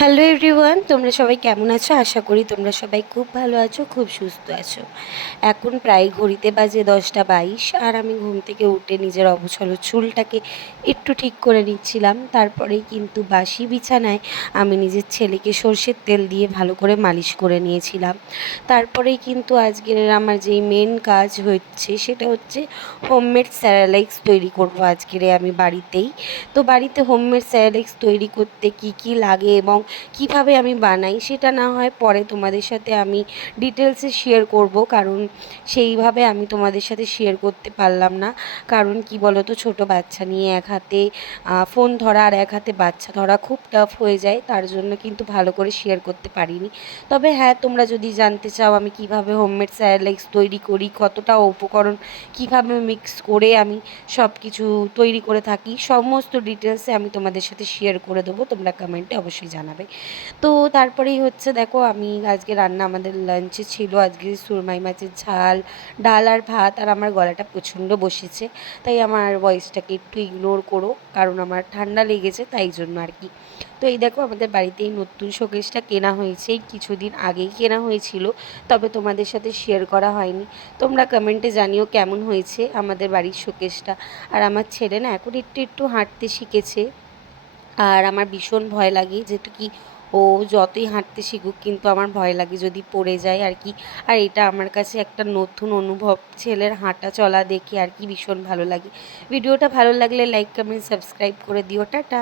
Hello everyone, তোমরা সবাই কেমন আছো? আশা করি তোমরা সবাই খুব ভালো আছো, খুব সুস্থ আছো। এখন প্রায় ঘড়িতে বাজে দশটা বাইশ, আর আমি ঘুম থেকে উঠে নিজের অবসর চুলটাকে একটু ঠিক করে নিচ্ছিলাম। তারপরেই কিন্তু বাসি বিছানায় আমি নিজের ছেলেকে সর্ষের তেল দিয়ে ভালো করে মালিশ করে নিয়েছিলাম। তারপরেই কিন্তু আজকের আমার যেই মেন কাজ হচ্ছে, সেটা হচ্ছে হোমমেড স্যারালাইক্স তৈরি করব আজকের আমি বাড়িতেই। তো বাড়িতে হোমমেড স্যারালাইক্স তৈরি করতে কি কি লাগে এবং কীভাবে আমি বানাই সেটা না হয় পরে তোমাদের সাথে আমি ডিটেলসে শেয়ার করব, কারণ সেইভাবে আমি তোমাদের সাথে শেয়ার করতে পারলাম না। কারণ কি বলো তো ছোটো বাচ্চা নিয়ে এক হাতে ফোন ধরা আর এক হাতে বাচ্চা ধরা খুব টাফ হয়ে যায়, তার জন্য কিন্তু ভালো করে শেয়ার করতে পারিনি। তবে হ্যাঁ তোমরা যদি জানতে চাও আমি কীভাবে হোমমেড স্যালাইক্স তৈরি করি, কতটা উপকরণ কীভাবে মিক্স করে আমি সব কিছু তৈরি করে থাকি, সমস্ত ডিটেলসে আমি তোমাদের সাথে শেয়ার করে দেবো, তোমরা কমেন্টে অবশ্যই জানাবে। তো তারপরেই হচ্ছে দেখো আমি আজকে রান্না আমাদের লাঞ্চে ছিল আজকে সুরমাই মাছের ঝাল, ডাল আর ভাত আর আমার গলাটা প্রচণ্ড বসেছে। তাই আমার ভয়েসটাকে একটু ইগনোর করো, কারণ আমার ঠান্ডা লেগেছে তাই জন্য আর কি। তো এই দেখো আমাদের বাড়িতে এই নতুন শোকেসটা কেনা হয়েছে। কিছুদিন আগেই কেনা হয়েছিল, তবে তোমাদের সাথে শেয়ার করা হয়নি। তোমরা কমেন্টে জানিও কেমন হয়েছে আমাদের বাড়ির শোকেসটা আর আমার ছেলে না এখন একটু একটু হাঁটতে শিখেছে। আর আমার ভীষণ ভয় লাগে, যেহেতু কি ও যতই হাঁটতে শিখুক, কিন্তু আমার ভয় লাগে যদি পড়ে যায় আর কি। আর এটা আমার কাছে একটা নতুন অনুভব, ছেলের হাঁটা চলা দেখে আর কি ভীষণ ভালো লাগে। ভিডিওটা ভালো লাগলে লাইক কমেন্ট সাবস্ক্রাইব করে দিও। টাটা।